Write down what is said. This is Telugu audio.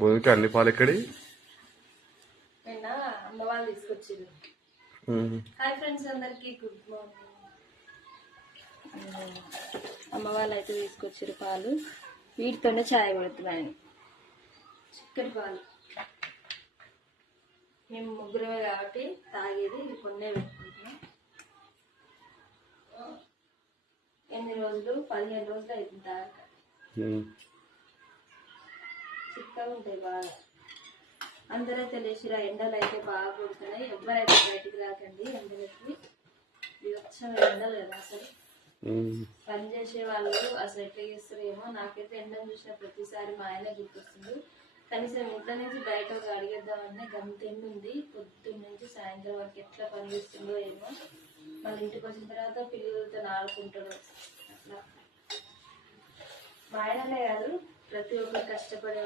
బోధనకి అన్ని పాలు ఎక్కడి నిన్న అమ్మ వాళ్ళు తీసుకొచ్చారు. హాయ్ ఫ్రెండ్స్, అందరికి గుడ్ మార్నింగ్. అమ్మ వాళ్ళు అయితే తీసుకొచ్చారు పాలు. వీటితోనే ఛాయ్ పెడుతున్నాను, చిక్కటి పాలు. మేము ముగ్గురమే కాబట్టి తాగేది ఇది కొన్నే పెట్టుకుంటున్నాం. ఎన్ని రోజులు 15 రోజులు అవుతుంది తాగక. చిక్కగా ఉంటాయి బాగా. అందరైతే లేచిరా, ఎండలు అయితే బాగా కొడుతున్నాయి. ఎవరైతే బయటికి రాకండి ఎండలకి. వివక్షమైన ఎండలు కదా అసలు. పని చేసే వాళ్ళు అసలు ఎట్లా చేస్తారేమో. నాకైతే ఎండను చూసిన ప్రతిసారి మా ఆయన గుర్తొస్తుంది. కనీసం ఇంట్లో నుంచి బయట ఒక అడిగేద్దామన్నా గంత ఎండ ఉంది. పొద్దున్న నుంచి సాయంత్రం వరకు ఎట్లా పని చేస్తుందో ఏమో. మళ్ళీ ఇంటికి వచ్చిన తర్వాత పిల్లలతో ఆడుకుంటాడు. అట్లా మా ఆయననే కాదు, ప్రతి ఒక్కరు కష్టపడే